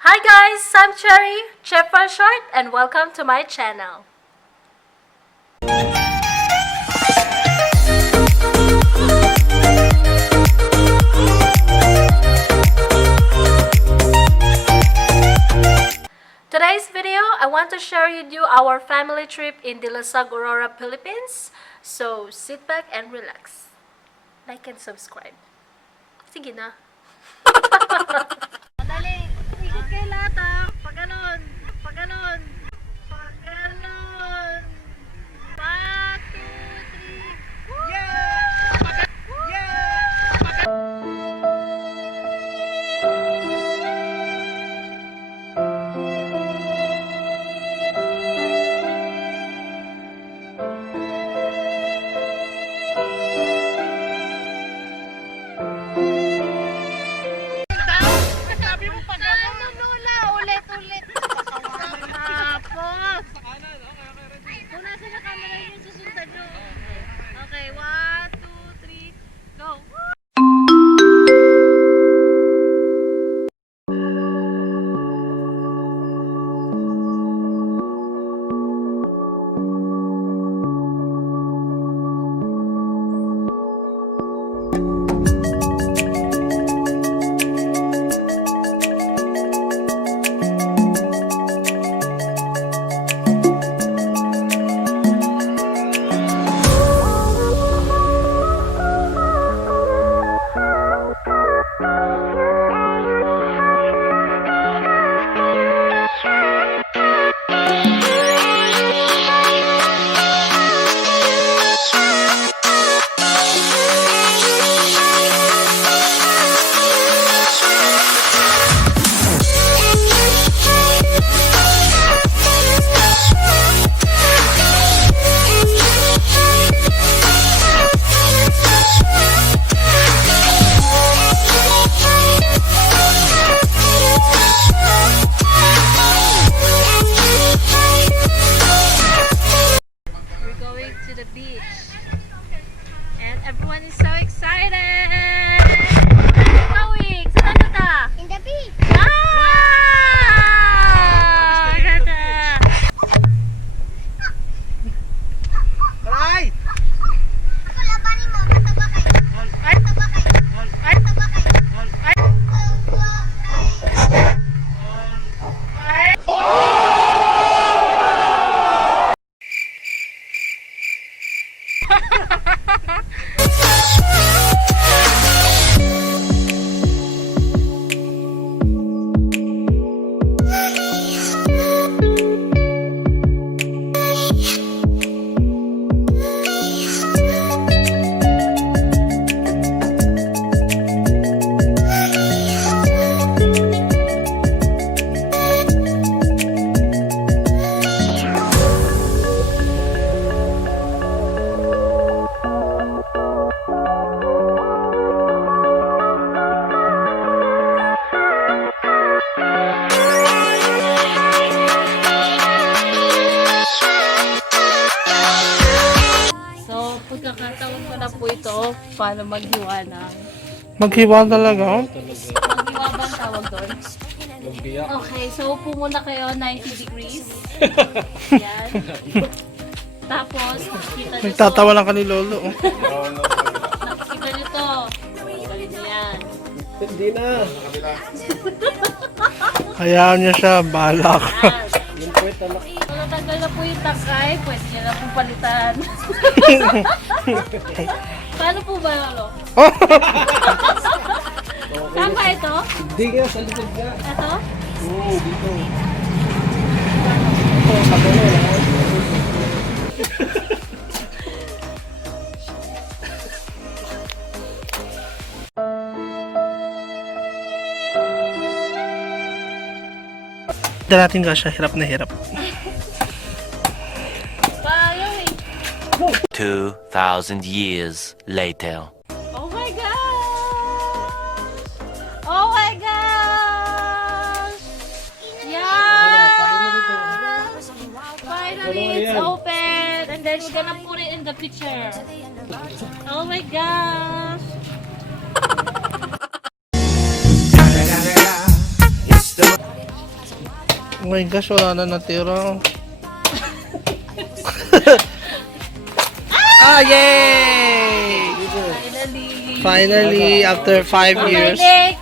Hi guys, I'm Cherry, Chef for short, and welcome to my channel. Today's video, I want to share with you our family trip in Dilasag, Aurora, Philippines. So, sit back and relax. Like and subscribe. Sige na. Madali, ikot kayo lahat ha. Pag ganon, pag ganon, pag ganon. 1, 2, 3. Yeah! Sabi mo pag ganon. Nula, ulit-ulit. Tapos. Kung nasa na camera yun, susundan nyo. Okay, 1, 2, 3, go. To the beach and everyone is so excited. Where are you going? Saan ta? In the beach. Wow! Ganda. Aray! Ako labanin mo, mataba kayo. Mataba kayo. Mataba kayo. Pagkakataon ko na po ito, paano maghiwa ng... Maghiwa talaga? Maghiwa ba ang tawag doon? Okay, so upo muna kayo, 90 degrees. Yan. Tapos, nakikita nyo Nagtatawa lang ka ni Lolo. Nakikita nyo to. Galing nyo yan. Hindi na. Hayaan niya siya, bahala ka. Yan. So, natanggal na po yung tangkay, pwede nyo na pong palitan. Paano po ba, Lolo? Tama ito? Hindi ka, sa likod ka. Ito? Oo, dito. Ito natin ka siya, hirap na hirap. Paano eh? 2,000 years later. Oh my gosh! Oh my gosh! Yeah! Finally, it's open! And then we're gonna put it in the picture. Oh my gosh! Oh my gosh, wala na natira. Yay! Finally. Finally, after 5 years. Next.